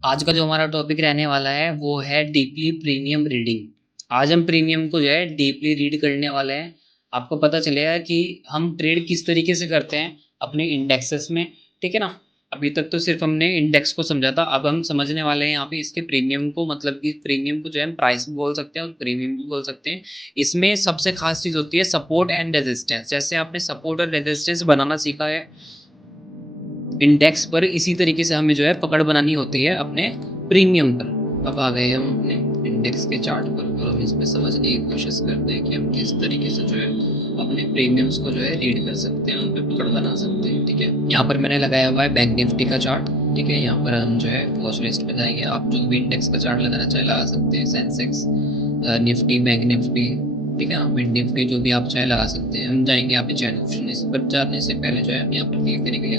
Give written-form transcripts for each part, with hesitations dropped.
आज का जो हमारा टॉपिक रहने वाला है वो है डीपली प्रीमियम रीडिंग। आज हम प्रीमियम को जो है डीपली रीड करने वाले हैं। आपको पता चलेगा कि हम ट्रेड किस तरीके से करते हैं अपने इंडेक्सेस में। ठीक है ना। अभी तक तो सिर्फ हमने इंडेक्स को समझा था, अब हम समझने वाले हैं यहाँ पे इसके प्रीमियम को। मतलब कि प्रीमियम को जो है हम प्राइस भी बोल सकते हैं और प्रीमियम भी बोल सकते हैं। इसमें सबसे खास चीज़ होती है सपोर्ट एंड रेजिस्टेंस। जैसे आपने सपोर्ट और रेजिस्टेंस बनाना सीखा है इंडेक्स पर, इसी तरीके से हमें जो है पकड़ बनानी होती है अपने प्रीमियम पर। अब आ गए हम अपने इंडेक्स के चार्ट पर और हम इसमें समझने की कोशिश करते हैं कि हम किस तरीके से जो है अपने प्रीमियम्स को जो है रीड कर सकते हैं, उन पर पकड़ बना सकते हैं। ठीक है, यहाँ पर मैंने लगाया हुआ है बैंक निफ्टी का चार्ट। ठीक है, यहाँ पर हम जो है वॉच लिस्ट पे जाएंगे। आप जो भी इंडेक्स का चार्ट लगाना चाहे लगा सकते हैं, सेंसेक्स, निफ्टी, बैंक निफ्टी। ठीक है ना, मिड निफ्टी, जो भी आप चाहे लगा सकते हैं। हम जाएंगे यहाँ पे चैट ऑप्शन, इस पर जाने से पहले जो है हम यहाँ पर क्लिक करेंगे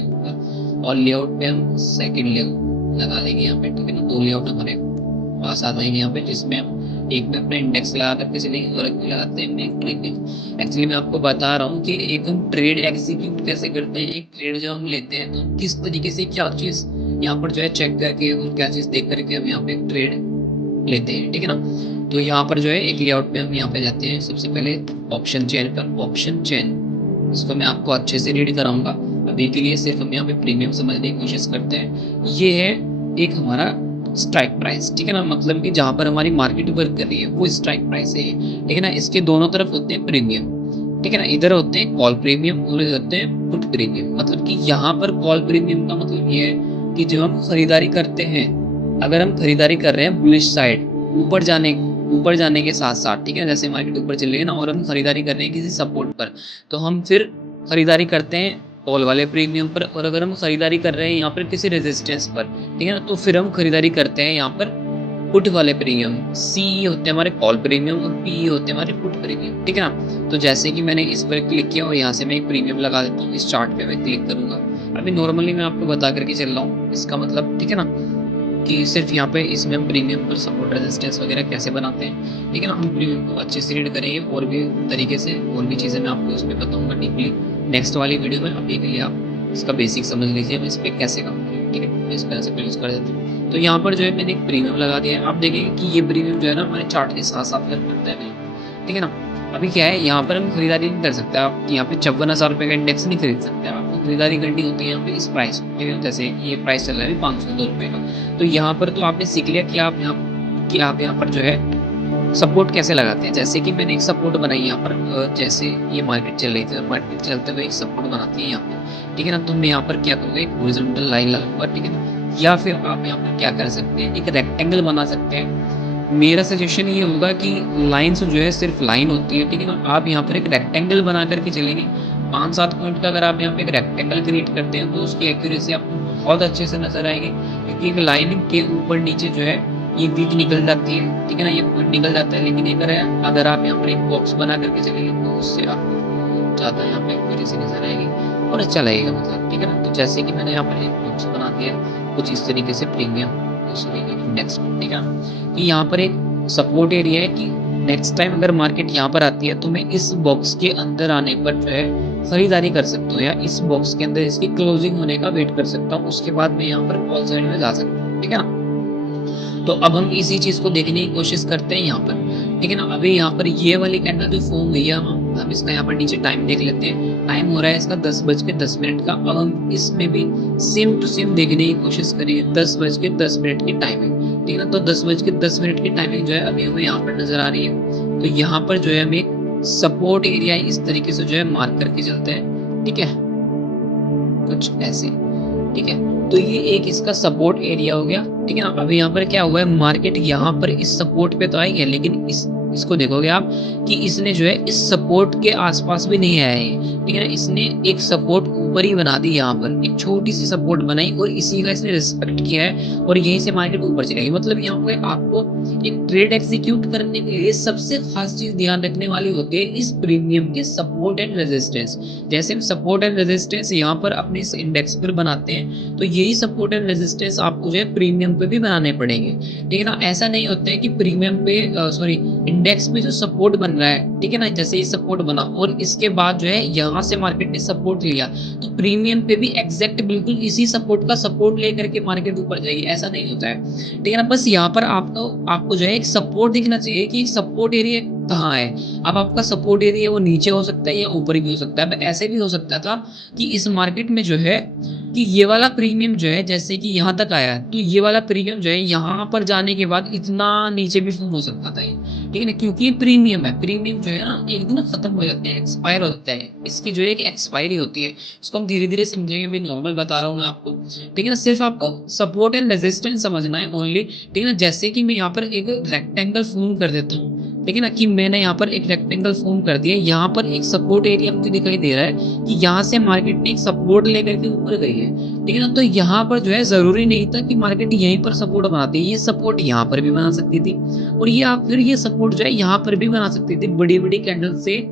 और लेआउट पे हम सेकंड लेआउट लगा लेंगे यहाँ पे। ठीक है ना, दो लेआउट हमारे पास आ जाएंगे यहाँ पे, जिसमें हम एक में अपना इंडेक्स लगा करके चलेंगे और एक में लगाते हैं प्रीमियम। एक्चुअली मैं आपको बता रहा हूँ कि एक हम ट्रेड एग्जीक्यूट कैसे करते हैं। एक ट्रेड जो हम लेते हैं तो किस तरीके से क्या चीज़ यहाँ पर जो है चेक करके और क्या चीज़ देख करके हम यहाँ पे एक ट्रेड लेते हैं। ठीक है ना, तो यहाँ पर जो है एक लेआउट पे हम यहाँ पे जाते हैं। सबसे पहले ऑप्शन चेन पर, ऑप्शन चेन, इसको मैं आपको अच्छे से रीड कराऊंगा। अभी के लिए सिर्फ हम यहाँ पे प्रीमियम समझने की कोशिश करते हैं। ये है एक हमारा स्ट्राइक प्राइस। ठीक है ना, मतलब कि जहाँ पर हमारी मार्केट वर्क कर रही है वो स्ट्राइक प्राइस है ये। ठीक है ना, इसके दोनों तरफ होते हैं प्रीमियम। ठीक है ना, इधर होते हैं कॉल प्रीमियम और इधर होते हैं पुट प्रीमियम। मतलब कि यहाँ पर कॉल प्रीमियम का मतलब ये है कि जब हम खरीदारी करते हैं, अगर हम खरीदारी कर रहे हैं बुलिश साइड, ऊपर जाने के साथ साथ, ठीक है, जैसे मार्केट ऊपर चल रही है ना और हम खरीदारी कर रहे हैं किसी सपोर्ट पर, तो हम फिर खरीदारी करते हैं कॉल वाले प्रीमियम पर। और अगर हम खरीदारी कर रहे हैं यहाँ पर किसी रेजिस्टेंस पर, ठीक है ना, तो फिर हम खरीदारी करते हैं यहाँ पर पुट वाले प्रीमियम। सी होते हैं हमारे कॉल प्रीमियम और पी होते हैं हमारे पुट प्रीमियम। ठीक है ना, तो जैसे कि मैंने इस पर क्लिक किया और यहाँ से मैं एक प्रीमियम लगा देता हूँ, इस चार्ट पे मैं क्लिक करूंगा। अभी नॉर्मली मैं आपको बता करके चल रहा हूँ इसका मतलब। ठीक है ना, कि सिर्फ यहाँ पे इसमें हम प्रीमियम पर सपोर्ट रेजिस्टेंस वगैरह कैसे बनाते हैं। ठीक है ना, हम प्रीमियम को अच्छे से रीड करेंगे और भी तरीके से, और भी चीज़ें मैं आपको इसमें बताऊंगा डीपली नेक्स्ट वाली वीडियो में। अभी के लिए आप इसका बेसिक समझ लीजिए हम इस पर कैसे काम करेंगे। ठीक है, इस तरह से क्लोज कर देते हैं। तो यहाँ पर जो है मैंने एक प्रीमियम लगा दिया है। आप देखेंगे कि ये प्रीमियम जो है ना हमारे चार्ट के साथ साथ करता है। ठीक है ना, अभी क्या है, यहाँ पर हम खरीदारी नहीं कर सकते। आप यहाँ पे 54,000 रुपये का इंडेक्स नहीं खरीद सकते। आपको खरीदारी करनी होती है यहाँ पे इस प्राइस पे। जैसे ये प्राइस चल रहा है 502 रुपये का, तो यहाँ पर तो आपने सीख लिया कि आप यहाँ पर जो है सपोर्ट कैसे लगाते हैं। जैसे कि मैंने एक सपोर्ट बनाई यहाँ पर, जैसे ये मार्केट चल रही थी, मार्केट चलते हुए एक सपोर्ट बनाती है यहाँ पे। ठीक है ना, तो मैं यहाँ पर क्या करूँगा, एक हॉरिजॉन्टल लाइन लगाऊंगा। ठीक है ना, या फिर आप यहाँ पर क्या कर सकते हैं, एक रेक्टेंगल बना सकते हैं। मेरा सजेशन ये होगा कि लाइन्स जो है सिर्फ लाइन होती है। ठीक है ना, आप यहाँ पर एक रेक्टेंगल बना करके चलेंगे। 5-7 पॉइंट का अगर आप यहाँ पे एक रेक्टेंगल क्रिएट करते हैं तो उसकी एक्यूरेसी आपको बहुत अच्छे से नजर आएगी, क्योंकि एक लाइन के ऊपर नीचे जो है ये वीक निकल जाती है। ठीक है ना, ये पॉइंट निकल जाता है। लेकिन अगर आप यहाँ पर एक बॉक्स बना करके चलेंगे तो उससे आपको ज़्यादा यहाँ पे एक्यूरेसी नजर आएगी और अच्छा लगेगा मतलब। ठीक है ना, तो जैसे कि मैंने यहाँ पर एक बॉक्स बना दिया कुछ इस तरीके से प्रीमियम इंडेक्स। ठीक है, कि यहाँ पर एक सपोर्ट एरिया है कि नेक्स्ट टाइम अगर मार्केट यहाँ पर आती है तो मैं इस बॉक्स के अंदर आने पर जो है खरीदारी कर सकता हूँ, या इस बॉक्स के अंदर इसकी क्लोजिंग होने का वेट कर सकता हूँ, उसके बाद मैं यहाँ पर कॉल साइड में जा सकता हूँ। ठीक है ना, तो अब हम इसी चीज को देखने की कोशिश करते हैं यहाँ पर। ठीक है ना, अभी यहाँ पर ये वाली कैंडल जो फॉर्म हुई है, हम इसका यहाँ पर नीचे टाइम देख लेते हैं। टाइम हो रहा है इसका 10:10 का। अब हम इसमें भी सेम टू सेम देखने की कोशिश करेंगे 10:10 की टाइमिंग। ठीक है ना, तो 10:10 की टाइमिंग जो है अभी हमें यहाँ पर नजर आ रही है। तो यहाँ पर जो है हम एक सपोर्ट एरिया इस तरीके से जो है मार्क करके चलते हैं। ठीक है, कुछ ऐसे। ठीक है, तो ये एक इसका सपोर्ट एरिया हो गया। ठीक है ना, अभी यहाँ पर क्या हुआ है, मार्केट यहाँ पर इस सपोर्ट पे तो आई है, लेकिन इसको देखोगे आप कि इसने जो है इस सपोर्ट के आसपास भी नहीं आया है। ठीक है ना, इसने एक सपोर्ट ऊपर ही बना दी, यहाँ पर एक छोटी सी सपोर्ट बनाई और इसी का इसने रिस्पेक्ट किया है और यहीं से मार्केट ऊपर चलेगी। मतलब यहाँ पे आपको एक ट्रेड एग्जीक्यूट करने के लिए सबसे खास चीज ध्यान रखने वाली होती है इस प्रीमियम के सपोर्ट एंड रेजिस्टेंस। जैसे हम सपोर्ट एंड रेजिस्टेंस यहाँ पर अपने इस इंडेक्स पर बनाते हैं, तो यही सपोर्ट एंड रेजिस्टेंस आपको जो है प्रीमियम पे भी बनाने पड़ेंगे। ठीक है ना, ऐसा नहीं होता है कि प्रीमियम पे, सॉरी, इंडेक्स में जो सपोर्ट बन रहा है, ठीक है ना, जैसे ये सपोर्ट बना और इसके बाद जो है यहाँ से मार्केट ने सपोर्ट लिया, तो प्रीमियम पे भी एग्जैक्ट बिल्कुल इसी सपोर्ट का सपोर्ट लेकर के मार्केट ऊपर जाएगी, ऐसा नहीं होता है, ठीक है ना। बस यहाँ पर आपको जो है एक सपोर्ट दिखना चाहिए कि सपोर्ट एरिया कहाँ है। अब आपका सपोर्ट एरिया वो नीचे हो सकता है या ऊपर भी हो सकता है। अब ऐसे भी हो सकता था कि इस मार्केट में जो है कि ये वाला प्रीमियम जो है जैसे कि यहाँ तक आया है, तो ये वाला प्रीमियम जो है यहाँ पर जाने के बाद इतना नीचे भी फॉर्म हो सकता था, ठीक है ना, क्योंकि ये प्रीमियम है। प्रीमियम जो है ना एक दिन खत्म हो जाता है, एक्सपायर हो जाता है, इसकी जो है एक एक्सपायरी होती है। इसको हम धीरे धीरे समझेंगे, भी नॉर्मल बता रहा हूँ मैं आपको, ठीक है ना। सिर्फ आपको सपोर्ट एंड रेजिस्टेंस समझना है ओनली, ठीक है ना। जैसे कि मैं यहाँ पर एक रेक्टेंगल फॉर्म कर देता हूँ, ठीक है ना, कि मैंने यहाँ पर एक रेक्टेंगल फॉर्म कर दिया, यहाँ पर एक सपोर्ट एरिया मुझे दिखाई दे रहा है कि यहाँ से मार्केट ने एक सपोर्ट लेकर के ऊपर गई है, ठीक है ना। तो यहाँ पर जो है जरूरी नहीं था कि मार्केट यहीं पर सपोर्ट बनाती है, ये सपोर्ट यहाँ पर भी बना सकती थी और ये आप फिर ये सपोर्ट जो है यहाँ पर भी बना सकती थी, बड़ी बड़ी कैंडल से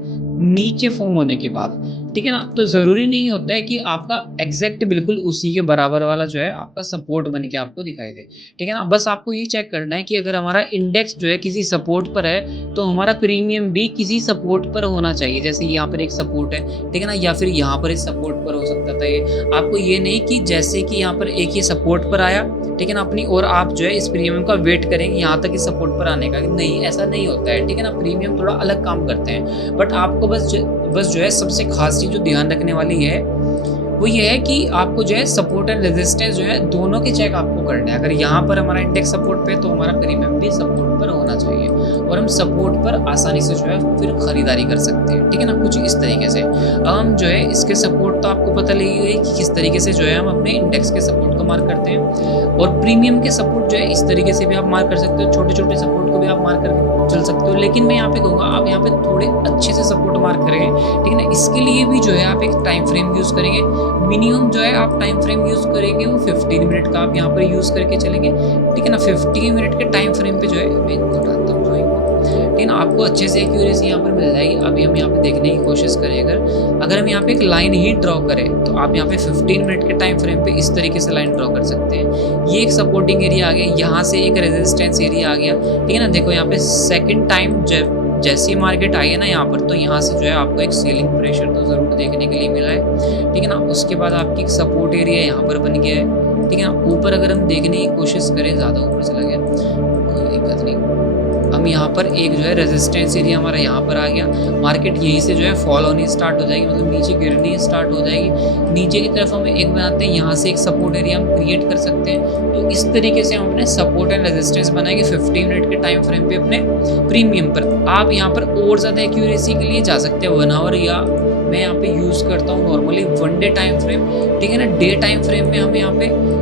नीचे फॉर्म होने के बाद, ठीक है ना। तो जरूरी नहीं होता है कि आपका एग्जैक्ट बिल्कुल उसी के बराबर वाला जो है आपका सपोर्ट बन के आपको दिखाई दे, ठीक है ना। बस आपको ये चेक करना है कि अगर हमारा इंडेक्स जो है किसी सपोर्ट पर है तो हमारा प्रीमियम भी किसी सपोर्ट पर होना चाहिए। जैसे यहाँ पर एक सपोर्ट है, ठीक है ना, या फिर यहाँ पर इस सपोर्ट पर हो सकता था ये। आपको ये नहीं कि जैसे कि यहाँ पर एक ये सपोर्ट पर आया, ठीक है ना, अपनी और आप जो है इस प्रीमियम का वेट करेंगे यहाँ तक इस सपोर्ट पर आने का, नहीं, ऐसा नहीं होता है, ठीक है ना। प्रीमियम थोड़ा अलग काम करते हैं, बट आपको बस जो है सबसे खास चीज जो ध्यान रखने वाली है वो ये है कि आपको जो है सपोर्ट एंड रेजिस्टेंस जो है दोनों के चेक आपको करने हैं। अगर यहाँ पर हमारा इंडेक्स सपोर्ट पे तो हमारा प्रीमियम भी सपोर्ट पर होना चाहिए और हम सपोर्ट पर आसानी से जो है फिर खरीदारी कर सकते हैं, ठीक है ना, कुछ इस तरीके से। अब हम जो है इसके सपोर्ट तो आपको पता लगी है कि किस तरीके से जो है हम अपने इंडेक्स के सपोर्ट को मार्क करते हैं और प्रीमियम के सपोर्ट जो है इस तरीके से भी आप मार्क कर सकते हो, छोटे छोटे सपोर्ट को भी आप मार्क करके चल सकते हो। लेकिन मैं यहाँ पे कहूँगा आप यहाँ पे थोड़े अच्छे से सपोर्ट मार्क करेंगे, ठीक है ना। इसके लिए भी जो है आप एक टाइम फ्रेम यूज करेंगे, मिनिमम जो है आप टाइम फ्रेम यूज करेंगे वो 15 मिनट का आप यहाँ पर यूज करके चलेंगे, ठीक है ना। 15 मिनट के टाइम फ्रेम पे जो है मैं इनको डालता हूँ ड्राइंग को, ठीक है ना, आपको अच्छे से एक्यूरेसी यहाँ पर मिल जाएगी। अभी हम यहाँ पे देखने की कोशिश करें, अगर हम यहाँ पे एक लाइन ही ड्रॉ करें तो आप यहाँ पे 15 मिनट के टाइम फ्रेम पे इस तरीके से लाइन ड्रॉ कर सकते हैं। ये एक सपोर्टिंग एरिया आ गया, यहाँ से एक रेजिस्टेंस एरिया आ गया, ठीक है ना। देखो यहाँ पे सेकेंड टाइम जैसी मार्केट आई है ना यहाँ पर, तो यहाँ से जो है आपको एक सेलिंग प्रेशर तो जरूर देखने के लिए मिला है, ठीक है ना। उसके बाद आपकी एक सपोर्ट एरिया यहाँ पर बन गया है, ठीक है ना। ऊपर अगर हम देखने की कोशिश करें, ज़्यादा ऊपर चला गया कोई दिक्कत नहीं, हम यहाँ पर एक जो है रेजिस्टेंस एरिया हमारा यहाँ पर आ गया। मार्केट यहीं से जो है फॉल होनी स्टार्ट हो जाएगी, मतलब नीचे गिरनी स्टार्ट हो जाएगी। नीचे की तरफ हम एक बनाते हैं, यहाँ से एक सपोर्ट एरिया हम क्रिएट कर सकते हैं। तो इस तरीके से हम अपने सपोर्ट एंड रेजिस्टेंस बनाएंगे 15 मिनट के टाइम फ्रेम पे अपने प्रीमियम पर। आप यहाँ पर और ज़्यादा एक्यूरेसी के लिए जा सकते हैं 1 आवर, या मैं यहाँ पे यूज़ करता हूँ नॉर्मली 1 डे टाइम फ्रेम, ठीक है ना। डे टाइम फ्रेम में हमें यहाँ पे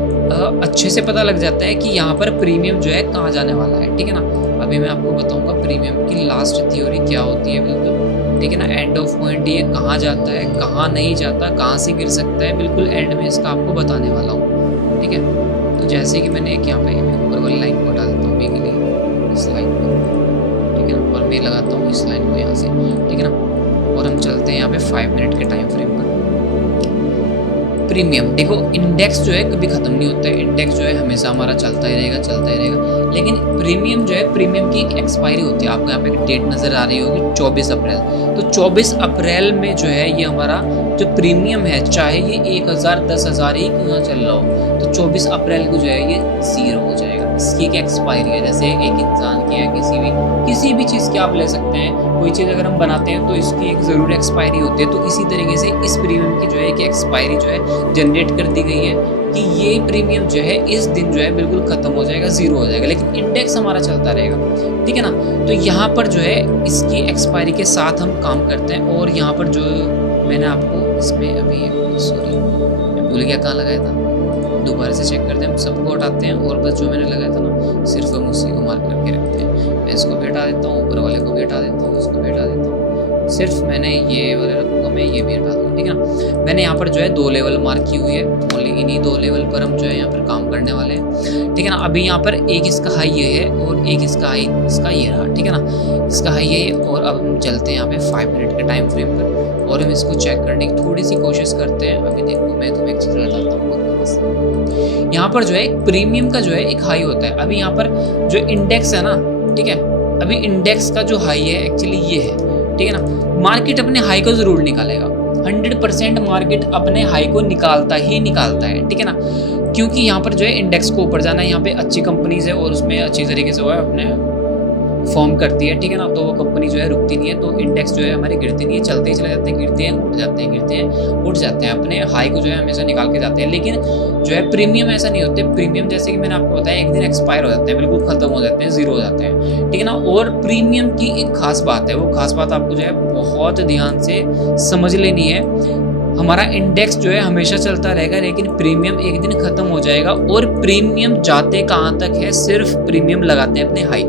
अच्छे से पता लग जाता है कि यहाँ पर प्रीमियम जो है कहाँ जाने वाला है, ठीक है ना। अभी मैं आपको बताऊंगा प्रीमियम की लास्ट थ्योरी क्या होती है बिल्कुल, ठीक है ना। एंड ऑफ पॉइंट ये कहाँ जाता है, कहाँ नहीं जाता, कहाँ से गिर सकता है, बिल्कुल एंड में इसका आपको बताने वाला हूँ, ठीक है। तो जैसे कि मैंने एक यहाँ पे ऊपर वाली लाइन को हटा देता हूँ के लिए, इस लाइन को, ठीक है ना, और मैं लगाता हूँ इस लाइन को यहाँ से, ठीक है ना। और हम चलते हैं यहाँ पे 5 मिनट के टाइम फ्रेम पर। प्रीमियम देखो, इंडेक्स जो है कभी खत्म नहीं होता है, इंडेक्स जो है हमेशा हमारा चलता ही रहेगा, चलता ही रहेगा। लेकिन प्रीमियम जो है, प्रीमियम की एक एक्सपायरी होती है। आपको यहाँ पे एक डेट नजर आ रही होगी 24 अप्रैल। तो 24 अप्रैल में जो है ये हमारा जो प्रीमियम है, चाहे ये 1000 10,000 ही क्यों ना चल रहा हो, तो 24 अप्रैल को जो है ये 0 हो जाएगा। इसकी एक एक्सपायरी है, जैसे एक इंसान की है, किसी भी चीज़ की आप ले सकते हैं। कोई चीज़ अगर हम बनाते हैं तो इसकी एक ज़रूर एक्सपायरी होती है। तो इसी तरीके से इस प्रीमियम की जो है एक एक्सपायरी जो है जनरेट कर दी गई है कि ये प्रीमियम जो है इस दिन जो है बिल्कुल खत्म हो जाएगा, 0 हो जाएगा। लेकिन इंडेक्स हमारा चलता रहेगा, ठीक है ना। तो यहाँ पर जो है इसकी एक्सपायरी के साथ हम काम करते हैं। और यहाँ पर जो मैंने आपको इसमें अभी सॉरी मैं भूल गया कहाँ लगाया था, दोबारा से चेक करते हैं। हम सबको हटाते हैं और बस जो मैंने लगाया था ना सिर्फ हम उसी को मार्क करके रखते हैं। मैं इसको भी हटा देता हूँ, ऊपर वाले को भी हटा देता हूँ, इसको भी हटा देता हूँ, सिर्फ मैंने ये वाले रखूँगा, मैं ये भी हटा दूँगा, ठीक है ना। मैंने यहाँ पर जो है 2 लेवल मार्क की हुई है, ओनली इन्हीं 2 लेवल पर हम जो है यहाँ पर काम करने वाले हैं, ठीक है ना। अभी यहाँ पर एक इसका हाई ये है और एक इसका हाई इसका ये रहा, ठीक है ना, इसका हाई ये। और अब हम चलते हैं यहाँ पे 5 मिनट के टाइम फ्रेम पर और हम इसको चेक करने की थोड़ी सी कोशिश करते हैं। अभी देखो मैं तुम्हें एक चीज़ बताता हूँ, यहाँ पर जो है प्रीमियम का जो है एक हाई होता है। अभी यहाँ पर जो इंडेक्स है ना, ठीक है, अभी इंडेक्स का जो हाई है एक्चुअली ये है, ठीक है ना। मार्केट अपने हाई को जरूर निकालेगा, 100% मार्केट अपने हाई को निकालता ही निकालता है, ठीक है ना। क्योंकि यहाँ पर जो है इंडेक्स को ऊपर जाना है, यहाँ पे अच्छी कंपनीज है और उसमें अच्छी तरीके से वो है अपने फॉर्म करती है, ठीक है ना। तो वो कंपनी जो है रुकती नहीं है, तो इंडेक्स जो है हमारे गिरते नहीं है, चलते ही चले जाते हैं, गिरते हैं उठ जाते हैं, गिरते हैं उठ जाते हैं, अपने हाई को जो है हमेशा निकाल के जाते हैं। लेकिन जो है प्रीमियम ऐसा नहीं होते। प्रीमियम जैसे कि मैंने आपको बताया एक दिन एक्सपायर हो जाते हैं, बिल्कुल खत्म हो जाते हैं, जीरो हो जाते हैं, ठीक है ना। और प्रीमियम की एक खास बात है, वो खास बात आपको जो है बहुत ध्यान से समझ लेनी है। हमारा इंडेक्स जो है हमेशा चलता रहेगा, लेकिन प्रीमियम एक दिन खत्म हो जाएगा। और प्रीमियम जाते कहाँ तक है, सिर्फ प्रीमियम लगाते हैं अपने हाई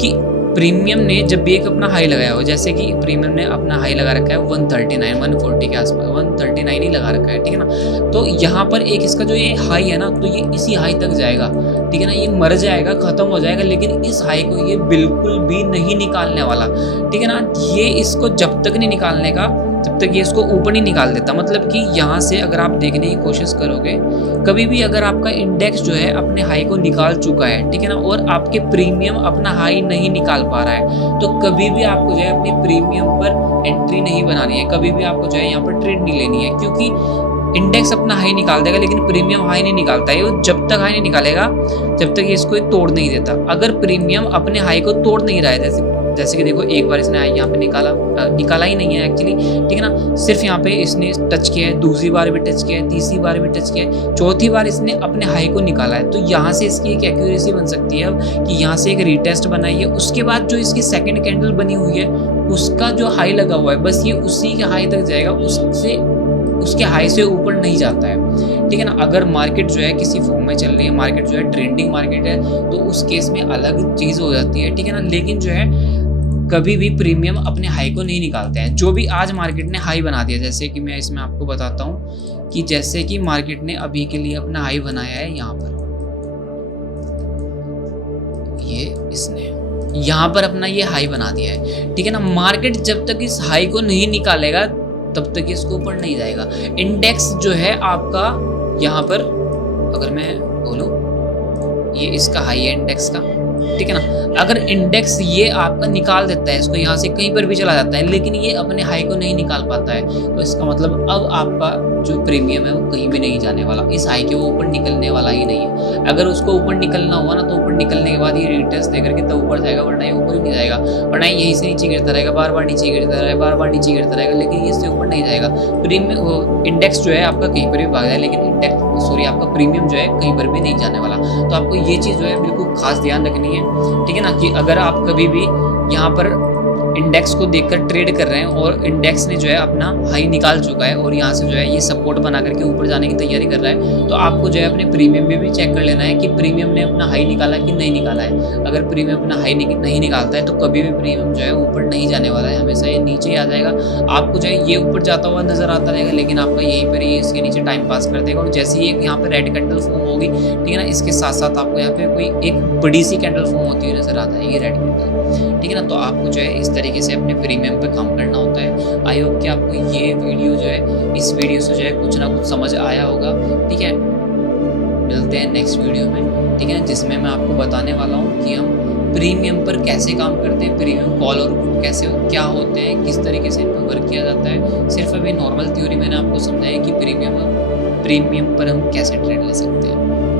कि प्रीमियम ने जब भी एक अपना हाई लगाया हो, जैसे कि प्रीमियम ने अपना हाई लगा रखा है 139 140 के आसपास, 139 ही लगा रखा है, ठीक है ना। तो यहाँ पर एक इसका जो ये हाई है ना, तो ये इसी हाई तक जाएगा, ठीक है ना। ये मर जाएगा, खत्म हो जाएगा, लेकिन इस हाई को ये बिल्कुल भी नहीं निकालने वाला, ठीक है ना। ये इसको जब तक नहीं निकालने का, जब तक ये इसको ऊपर नहीं निकाल देता। मतलब कि यहाँ से अगर आप देखने की कोशिश करोगे, कभी भी अगर आपका इंडेक्स जो है अपने हाई को निकाल चुका है, ठीक है ना, और आपके प्रीमियम अपना हाई नहीं निकाल पा रहा है, तो कभी भी आपको जो है अपनी प्रीमियम पर एंट्री नहीं बनानी है, कभी भी आपको जो है यहाँ पर ट्रेड नहीं लेनी है। क्योंकि इंडेक्स अपना हाई निकाल देगा, लेकिन प्रीमियम हाई नहीं निकालता है। वो जब तक हाई नहीं निकालेगा, जब तक ये इसको तोड़ नहीं देता। अगर प्रीमियम अपने हाई को तोड़ नहीं रहा है, जैसे कि देखो एक बार इसने हाई यहाँ पे निकाला ही नहीं है एक्चुअली, ठीक है ना। सिर्फ यहाँ पे इसने टच किया है, दूसरी बार भी टच किया है, तीसरी बार भी टच किया है, चौथी बार इसने अपने हाई को निकाला है। तो यहाँ से इसकी एक एक्यूरेसी बन सकती है अब कि यहाँ से एक रीटेस्ट बनाई है, उसके बाद जो इसकी सेकेंड कैंडल बनी हुई है उसका जो हाई लगा हुआ है, बस ये उसी के हाई तक जाएगा, उसके हाई से ऊपर नहीं जाता है, ठीक है ना। अगर मार्केट जो है किसी फॉर्म में चल रही है, मार्केट जो है ट्रेंडिंग मार्केट है, तो उस केस में अलग चीज़ हो जाती है, ठीक है ना। लेकिन जो है कभी भी प्रीमियम अपने हाई को नहीं निकालते हैं। जो भी आज मार्केट ने हाई बना दिया, जैसे कि मैं इसमें आपको बताता हूँ कि जैसे कि मार्केट ने अभी के लिए अपना हाई बनाया है यहाँ पर, ये इसने यहाँ पर अपना ये हाई बना दिया है, ठीक है ना। मार्केट जब तक इस हाई को नहीं निकालेगा तब तक इसको ऊपर नहीं जाएगा। इंडेक्स जो है आपका यहाँ पर, अगर मैं बोलूँ ये इसका हाई है इंडेक्स का, ठीक है ना। अगर इंडेक्स ये आपका निकाल देता है, इसको यहाँ से कहीं पर भी चला जाता है, लेकिन ये अपने हाई को नहीं निकाल पाता है, तो इसका मतलब अब आपका जो प्रीमियम है वो कहीं भी नहीं जाने वाला, इस हाई के वो ऊपर निकलने वाला ही नहीं है। अगर उसको ऊपर निकलना हुआ ना, तो ऊपर निकलने के बाद ये रिटेस्ट देकर के तब ऊपर जाएगा, वरना ये ऊपर ही नहीं जाएगा, वरना यहीं से नीचे गिरता रहेगा, बार बार नीचे गिरता रहेगा, बार बार नीचे गिरता रहेगा, लेकिन इससे ऊपर नहीं जाएगा। प्रीमियम इंडेक्स जो है आपका कहीं पर भी भाग जाए, लेकिन आपका प्रीमियम जो है कहीं पर भी नहीं जाने वाला। तो आपको ये चीज़ जो है बिल्कुल खास ध्यान रखनी है, ठीक है ना, कि अगर आप कभी भी यहाँ पर इंडेक्स को देखकर ट्रेड कर रहे हैं और इंडेक्स ने जो है अपना हाई निकाल चुका है और यहाँ से जो है ये सपोर्ट बना करके ऊपर जाने की तैयारी कर रहा है, तो आपको जो है अपने प्रीमियम में भी चेक कर लेना है कि प्रीमियम ने अपना हाई निकाला कि नहीं निकाला है। अगर प्रीमियम अपना हाई नहीं निकालता है तो कभी भी प्रीमियम जो है ऊपर नहीं जाने वाला है, हमेशा ये नीचे ही आ जाएगा। आपको जो है ये ऊपर जाता हुआ नजर आता रहेगा, लेकिन आपका यहीं पर ही इसके नीचे टाइम पास कर देगा। और जैसे ही यहाँ पर रेड कैंडल फॉर्म होगी, ठीक है ना, इसके साथ साथ आपको यहाँ पे कोई एक बड़ी सी कैंडल फॉर्म होती हुई नजर आता है, ये रेड कैंडल, ठीक है ना। तो आपको जो है इस तरीके से अपने प्रीमियम पे काम करना होता है। आई होप कि आपको ये वीडियो जो है, इस वीडियो से जो है कुछ ना कुछ समझ आया होगा, ठीक है। मिलते हैं नेक्स्ट वीडियो में, ठीक है, जिसमें मैं आपको बताने वाला हूँ कि हम प्रीमियम पर कैसे काम करते हैं, प्रीमियम कॉल और पुट कैसे क्या होते हैं, किस तरीके से इनको वर्क किया जाता है। सिर्फ अभी नॉर्मल थ्योरी मैंने आपको समझाया कि प्रीमियम पर हम कैसे ट्रेड ले सकते हैं।